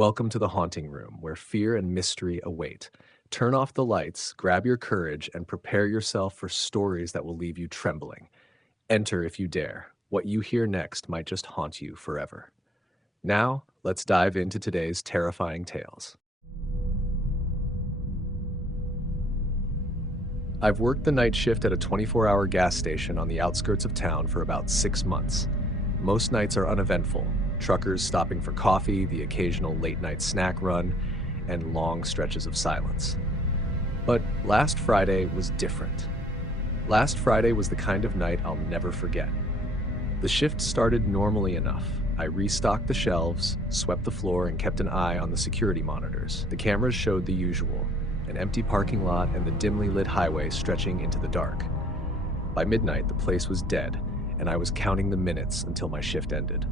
Welcome to the haunting room, where fear and mystery await. Turn off the lights, grab your courage, and prepare yourself for stories that will leave you trembling. Enter if you dare. What you hear next might just haunt you forever. Now, let's dive into today's terrifying tales. I've worked the night shift at a 24-hour gas station on the outskirts of town for about 6 months. Most nights are uneventful, truckers stopping for coffee, the occasional late-night snack run, and long stretches of silence. But last Friday was different. Last Friday was the kind of night I'll never forget. The shift started normally enough. I restocked the shelves, swept the floor, and kept an eye on the security monitors. The cameras showed the usual: an empty parking lot and the dimly lit highway stretching into the dark. By midnight, the place was dead, and I was counting the minutes until my shift ended.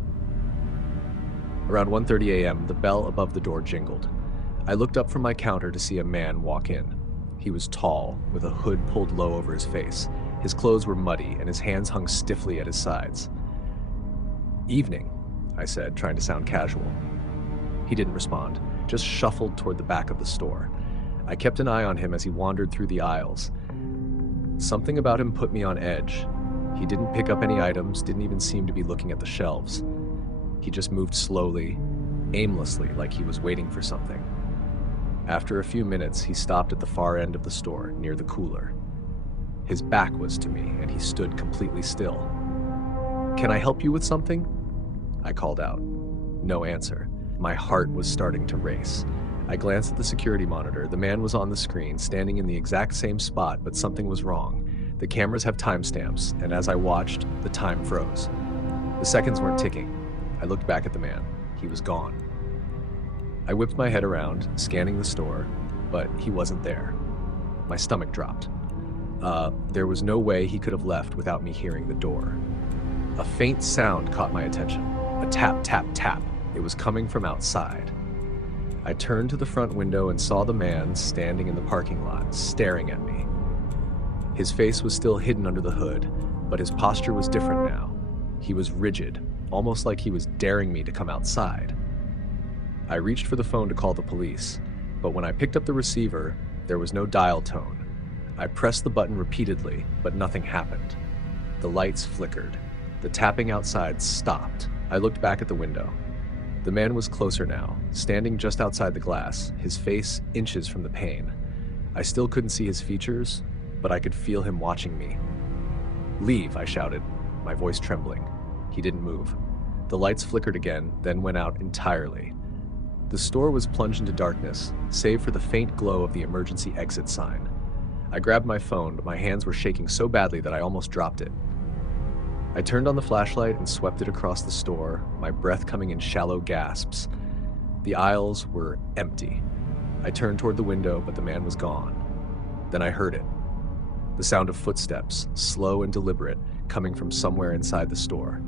Around 1:30 a.m., the bell above the door jingled. I looked up from my counter to see a man walk in. He was tall, with a hood pulled low over his face. His clothes were muddy, and his hands hung stiffly at his sides. "Evening," I said, trying to sound casual. He didn't respond, just shuffled toward the back of the store. I kept an eye on him as he wandered through the aisles. Something about him put me on edge. He didn't pick up any items, didn't even seem to be looking at the shelves. He just moved slowly, aimlessly, like he was waiting for something. After a few minutes, he stopped at the far end of the store, near the cooler. His back was to me, and he stood completely still. "Can I help you with something?" I called out. No answer. My heart was starting to race. I glanced at the security monitor. The man was on the screen, standing in the exact same spot, but something was wrong. The cameras have timestamps, and as I watched, the time froze. The seconds weren't ticking. I looked back at the man. He was gone. I whipped my head around, scanning the store, but he wasn't there. My stomach dropped. There was no way he could have left without me hearing the door. A faint sound caught my attention. A tap, tap, tap. It was coming from outside. I turned to the front window and saw the man standing in the parking lot, staring at me. His face was still hidden under the hood, but his posture was different now. He was rigid, almost like he was daring me to come outside. I reached for the phone to call the police, but when I picked up the receiver, there was no dial tone. I pressed the button repeatedly, but nothing happened. The lights flickered. The tapping outside stopped. I looked back at the window. The man was closer now, standing just outside the glass, his face inches from the pane. I still couldn't see his features, but I could feel him watching me. "Leave," I shouted, my voice trembling. He didn't move. The lights flickered again, then went out entirely. The store was plunged into darkness, save for the faint glow of the emergency exit sign. I grabbed my phone, but my hands were shaking so badly that I almost dropped it. I turned on the flashlight and swept it across the store, my breath coming in shallow gasps. The aisles were empty. I turned toward the window, but the man was gone. Then I heard it. The sound of footsteps, slow and deliberate, coming from somewhere inside the store.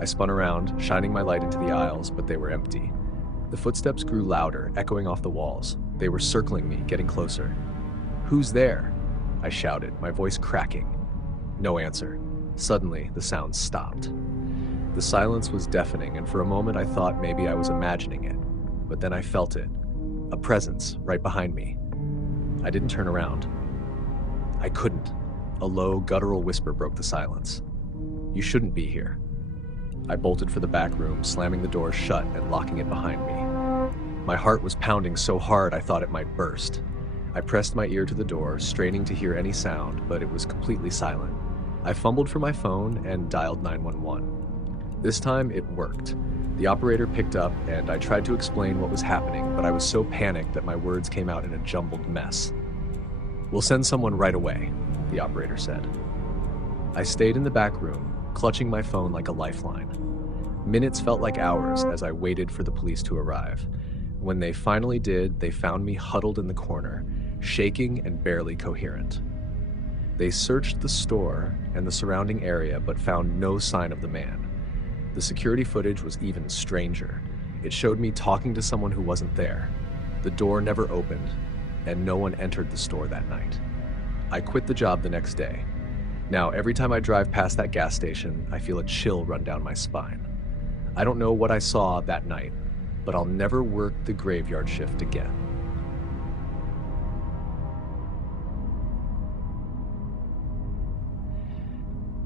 I spun around, shining my light into the aisles, but they were empty. The footsteps grew louder, echoing off the walls. They were circling me, getting closer. "Who's there?" I shouted, my voice cracking. No answer. Suddenly, the sound stopped. The silence was deafening, and for a moment I thought maybe I was imagining it. But then I felt it. A presence right behind me. I didn't turn around. I couldn't. A low, guttural whisper broke the silence. "You shouldn't be here." I bolted for the back room, slamming the door shut and locking it behind me. My heart was pounding so hard I thought it might burst. I pressed my ear to the door, straining to hear any sound, but it was completely silent. I fumbled for my phone and dialed 911. This time it worked. The operator picked up, and I tried to explain what was happening, but I was so panicked that my words came out in a jumbled mess. "We'll send someone right away," the operator said. I stayed in the back room, clutching my phone like a lifeline. Minutes felt like hours as I waited for the police to arrive. When they finally did, they found me huddled in the corner, shaking and barely coherent. They searched the store and the surrounding area, but found no sign of the man. The security footage was even stranger. It showed me talking to someone who wasn't there. The door never opened, and no one entered the store that night. I quit the job the next day. Now, every time I drive past that gas station, I feel a chill run down my spine. I don't know what I saw that night, but I'll never work the graveyard shift again.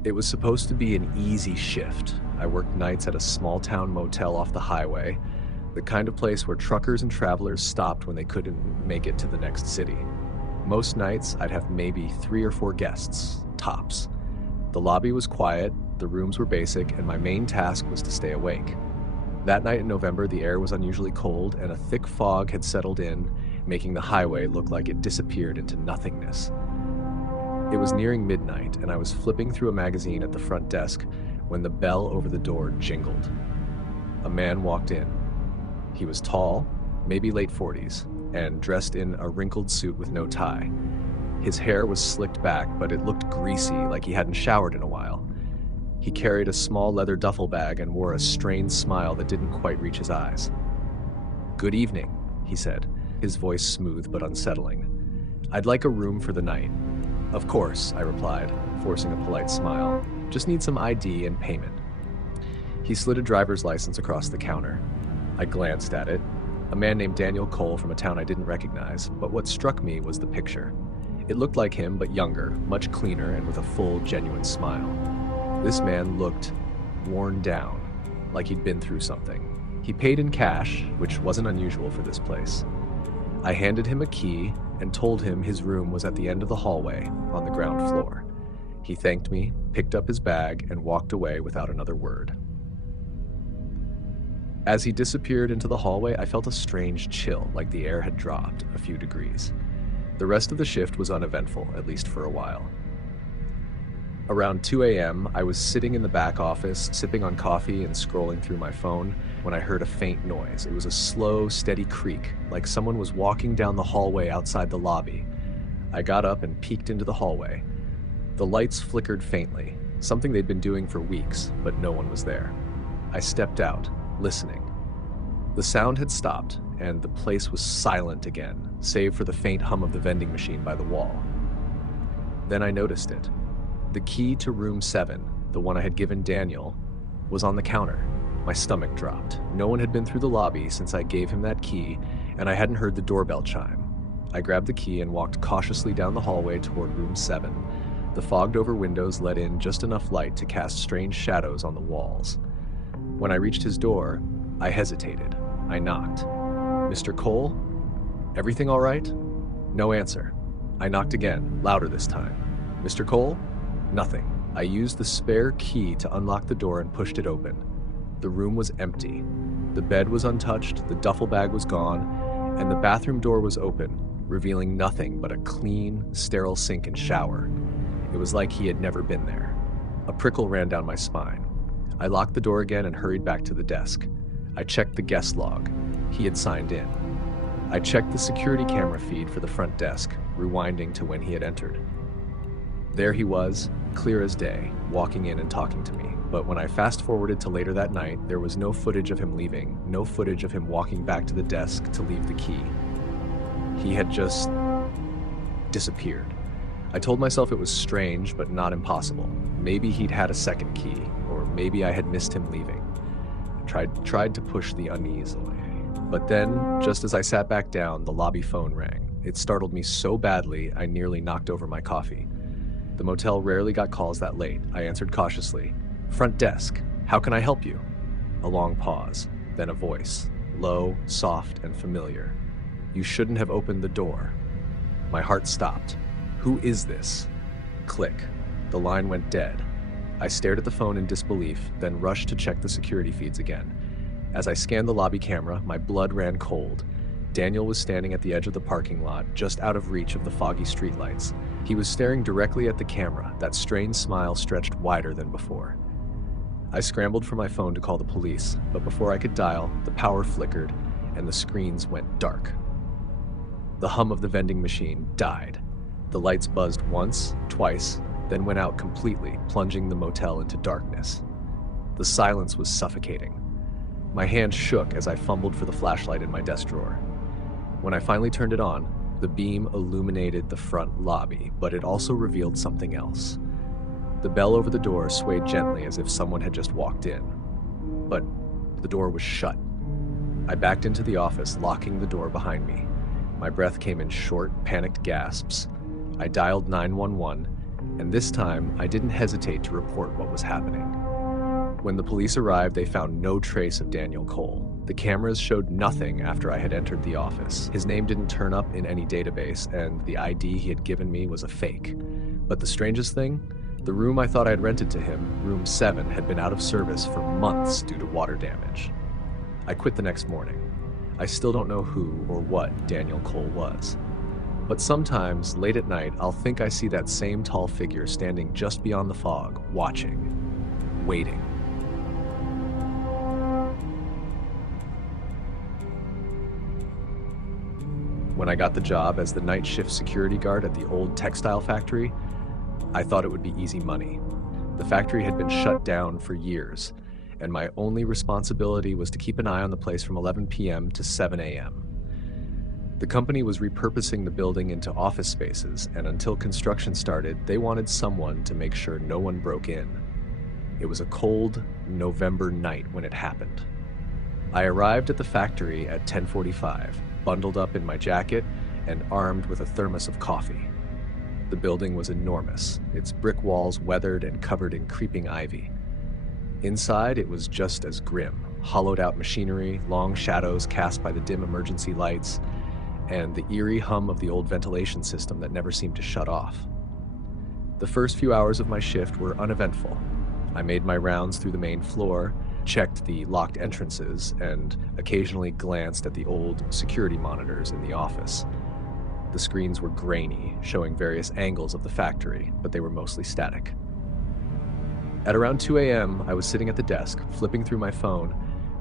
It was supposed to be an easy shift. I worked nights at a small-town motel off the highway, the kind of place where truckers and travelers stopped when they couldn't make it to the next city. Most nights, I'd have maybe 3 or 4 guests, tops. The lobby was quiet, the rooms were basic, and my main task was to stay awake. That night in November, the air was unusually cold, and a thick fog had settled in, making the highway look like it disappeared into nothingness. It was nearing midnight, and I was flipping through a magazine at the front desk when the bell over the door jingled. A man walked in. He was tall, maybe late 40s, and dressed in a wrinkled suit with no tie. His hair was slicked back, but it looked greasy, like he hadn't showered in a while. He carried a small leather duffel bag and wore a strained smile that didn't quite reach his eyes. "Good evening," he said, his voice smooth but unsettling. "I'd like a room for the night." "Of course," I replied, forcing a polite smile. "Just need some ID and payment." He slid a driver's license across the counter. I glanced at it. A man named Daniel Cole from a town I didn't recognize, but what struck me was the picture. It looked like him, but younger, much cleaner, and with a full, genuine smile. This man looked worn down, like he'd been through something. He paid in cash, which wasn't unusual for this place. I handed him a key and told him his room was at the end of the hallway, on the ground floor. He thanked me, picked up his bag, and walked away without another word. As he disappeared into the hallway, I felt a strange chill, like the air had dropped a few degrees. The rest of the shift was uneventful, at least for a while. Around 2 a.m., I was sitting in the back office, sipping on coffee and scrolling through my phone, when I heard a faint noise. It was a slow, steady creak, like someone was walking down the hallway outside the lobby. I got up and peeked into the hallway. The lights flickered faintly, something they'd been doing for weeks, but no one was there. I stepped out, listening. The sound had stopped, and the place was silent again, save for the faint hum of the vending machine by the wall. Then I noticed it. The key to room 7, the one I had given Daniel, was on the counter. My stomach dropped. No one had been through the lobby since I gave him that key, and I hadn't heard the doorbell chime. I grabbed the key and walked cautiously down the hallway toward room 7. The fogged-over windows let in just enough light to cast strange shadows on the walls. When I reached his door, I hesitated. I knocked. "Mr. Cole? Everything all right?" No answer. I knocked again, louder this time. "Mr. Cole?" Nothing. I used the spare key to unlock the door and pushed it open. The room was empty. The bed was untouched, the duffel bag was gone, and the bathroom door was open, revealing nothing but a clean, sterile sink and shower. It was like he had never been there. A prickle ran down my spine. I locked the door again and hurried back to the desk. I checked the guest log. He had signed in. I checked the security camera feed for the front desk, rewinding to when he had entered. There he was, clear as day, walking in and talking to me. But when I fast-forwarded to later that night, there was no footage of him leaving, no footage of him walking back to the desk to leave the key. He had just disappeared. I told myself it was strange, but not impossible. Maybe he'd had a second key, or maybe I had missed him leaving. I tried to push the unease away. But then, just as I sat back down, the lobby phone rang. It startled me so badly, I nearly knocked over my coffee. The motel rarely got calls that late. I answered cautiously. "Front desk, how can I help you?" A long pause, then a voice, low, soft, and familiar. "You shouldn't have opened the door." My heart stopped. Who is this? Click. The line went dead. I stared at the phone in disbelief, then rushed to check the security feeds again. As I scanned the lobby camera, my blood ran cold. Daniel was standing at the edge of the parking lot, just out of reach of the foggy streetlights. He was staring directly at the camera, that strained smile stretched wider than before. I scrambled for my phone to call the police, but before I could dial, the power flickered and the screens went dark. The hum of the vending machine died. The lights buzzed once, twice, then went out completely, plunging the motel into darkness. The silence was suffocating. My hand shook as I fumbled for the flashlight in my desk drawer. When I finally turned it on, the beam illuminated the front lobby, but it also revealed something else. The bell over the door swayed gently as if someone had just walked in. But the door was shut. I backed into the office, locking the door behind me. My breath came in short, panicked gasps. I dialed 911, and this time I didn't hesitate to report what was happening. When the police arrived, they found no trace of Daniel Cole. The cameras showed nothing after I had entered the office. His name didn't turn up in any database, and the ID he had given me was a fake. But the strangest thing? The room I thought I had rented to him, room 7, had been out of service for months due to water damage. I quit the next morning. I still don't know who or what Daniel Cole was. But sometimes, late at night, I'll think I see that same tall figure standing just beyond the fog, watching, waiting. When I got the job as the night shift security guard at the old textile factory, I thought it would be easy money. The factory had been shut down for years, and my only responsibility was to keep an eye on the place from 11 p.m. to 7 a.m. The company was repurposing the building into office spaces, and until construction started, they wanted someone to make sure no one broke in. It was a cold November night when it happened. I arrived at the factory at 10:45, bundled up in my jacket and armed with a thermos of coffee. The building was enormous, its brick walls weathered and covered in creeping ivy. Inside, it was just as grim, hollowed-out machinery, long shadows cast by the dim emergency lights, and the eerie hum of the old ventilation system that never seemed to shut off. The first few hours of my shift were uneventful. I made my rounds through the main floor, checked the locked entrances, and occasionally glanced at the old security monitors in the office. The screens were grainy, showing various angles of the factory, but they were mostly static. At around 2 a.m., I was sitting at the desk, flipping through my phone,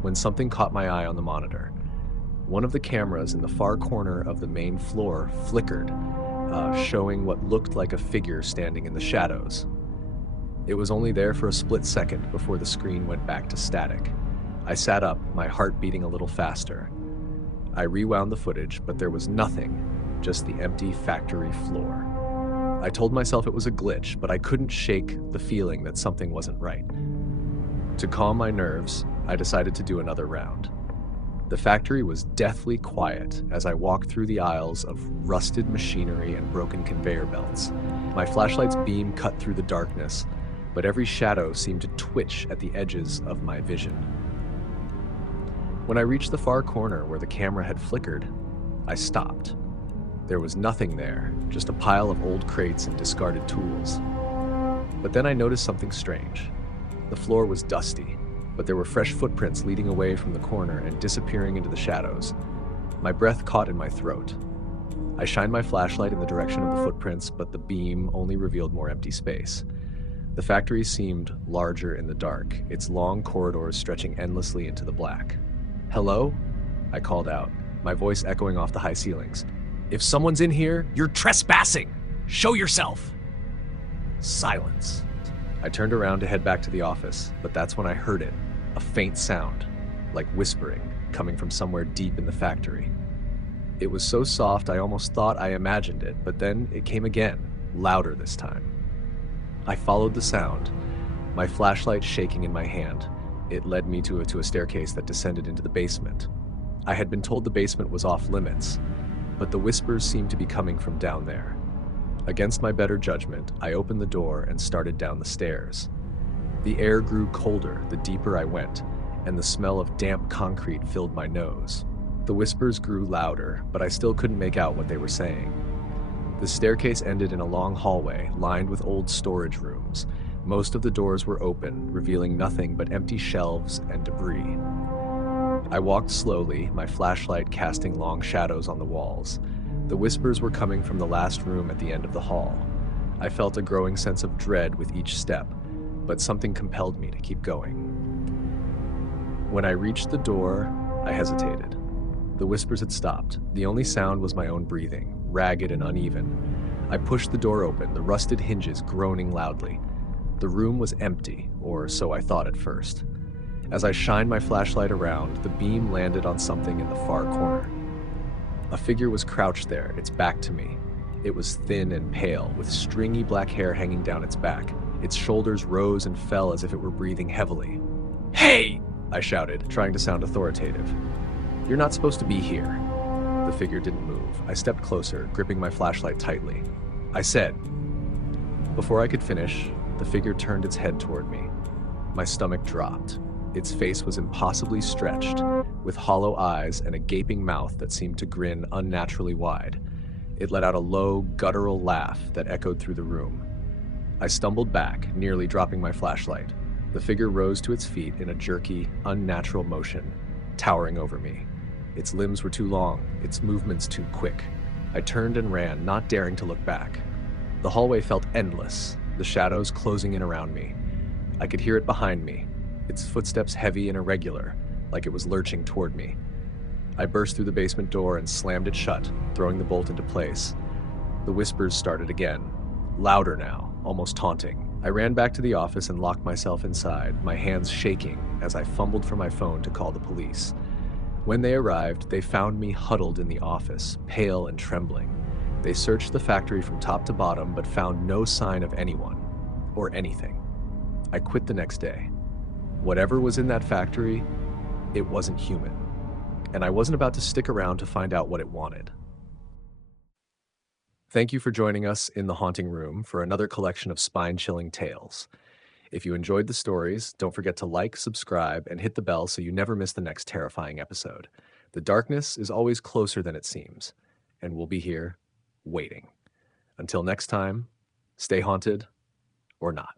when something caught my eye on the monitor. One of the cameras in the far corner of the main floor flickered, showing what looked like a figure standing in the shadows. It was only there for a split second before the screen went back to static. I sat up, my heart beating a little faster. I rewound the footage, but there was nothing, just the empty factory floor. I told myself it was a glitch, but I couldn't shake the feeling that something wasn't right. To calm my nerves, I decided to do another round. The factory was deathly quiet as I walked through the aisles of rusted machinery and broken conveyor belts. My flashlight's beam cut through the darkness, but every shadow seemed to twitch at the edges of my vision. When I reached the far corner where the camera had flickered, I stopped. There was nothing there, just a pile of old crates and discarded tools. But then I noticed something strange. The floor was dusty, but there were fresh footprints leading away from the corner and disappearing into the shadows. My breath caught in my throat. I shined my flashlight in the direction of the footprints, but the beam only revealed more empty space. The factory seemed larger in the dark, its long corridors stretching endlessly into the black. "Hello?" I called out, my voice echoing off the high ceilings. "If someone's in here, you're trespassing! Show yourself!" Silence. I turned around to head back to the office, but that's when I heard it, a faint sound, like whispering, coming from somewhere deep in the factory. It was so soft I almost thought I imagined it, but then it came again, louder this time. I followed the sound, my flashlight shaking in my hand. It led me to a staircase that descended into the basement. I had been told the basement was off limits, but the whispers seemed to be coming from down there. Against my better judgment, I opened the door and started down the stairs. The air grew colder the deeper I went, and the smell of damp concrete filled my nose. The whispers grew louder, but I still couldn't make out what they were saying. The staircase ended in a long hallway lined with old storage rooms. Most of the doors were open, revealing nothing but empty shelves and debris. I walked slowly, my flashlight casting long shadows on the walls. The whispers were coming from the last room at the end of the hall. I felt a growing sense of dread with each step, but something compelled me to keep going. When I reached the door, I hesitated. The whispers had stopped. The only sound was my own breathing, ragged and uneven. I pushed the door open, the rusted hinges groaning loudly. The room was empty, or so I thought at first. As I shined my flashlight around, the beam landed on something in the far corner. A figure was crouched there, its back to me. It was thin and pale, with stringy black hair hanging down its back. Its shoulders rose and fell as if it were breathing heavily. "Hey!" I shouted, trying to sound authoritative. "You're not supposed to be here." The figure didn't move. I stepped closer, gripping my flashlight tightly. I said. Before I could finish, the figure turned its head toward me. My stomach dropped. Its face was impossibly stretched, with hollow eyes and a gaping mouth that seemed to grin unnaturally wide. It let out a low, guttural laugh that echoed through the room. I stumbled back, nearly dropping my flashlight. The figure rose to its feet in a jerky, unnatural motion, towering over me. Its limbs were too long, its movements too quick. I turned and ran, not daring to look back. The hallway felt endless, the shadows closing in around me. I could hear it behind me, its footsteps heavy and irregular, like it was lurching toward me. I burst through the basement door and slammed it shut, throwing the bolt into place. The whispers started again, louder now, almost taunting. I ran back to the office and locked myself inside, my hands shaking as I fumbled for my phone to call the police. When they arrived, they found me huddled in the office, pale and trembling. They searched the factory from top to bottom, but found no sign of anyone, or anything. I quit the next day. Whatever was in that factory, it wasn't human. And I wasn't about to stick around to find out what it wanted. Thank you for joining us in the Haunting Room for another collection of spine-chilling tales. If you enjoyed the stories, don't forget to like, subscribe, and hit the bell so you never miss the next terrifying episode. The darkness is always closer than it seems, and we'll be here, waiting. Until next time, stay haunted or not.